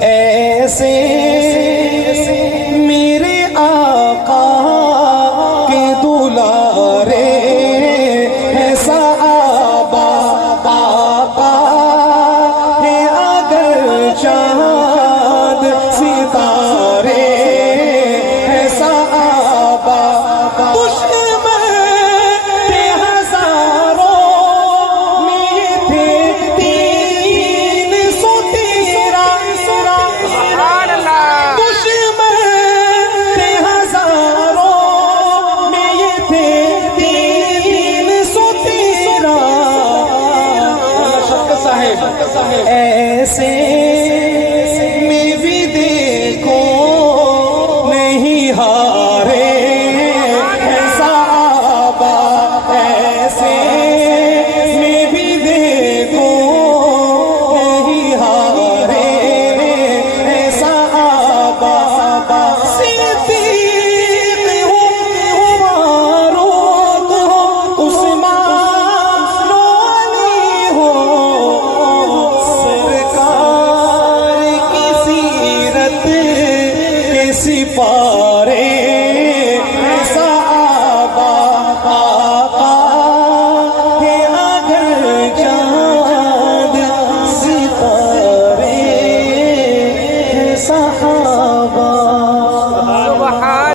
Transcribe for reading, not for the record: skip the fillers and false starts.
ایسے میرے آقا کے دلارے ہے صحابہ آقا ہے اگر چاند ستارے ہے صحابہ دشمن تھے ہزاروں میں تھے 313 سبحان اللہ دشمن تھے ہزاروں میں یہ تھے 313 شک صاحب ایسے میں بھی دیکھو نہیں ہارے ہیں صحابہ ایسے میں بھی دیکھو نہیں ہارے ہیں صحابہ صدیق ہو فاروق ہو عثمان و علی ہو سرکار کی سیرت کے سپاہ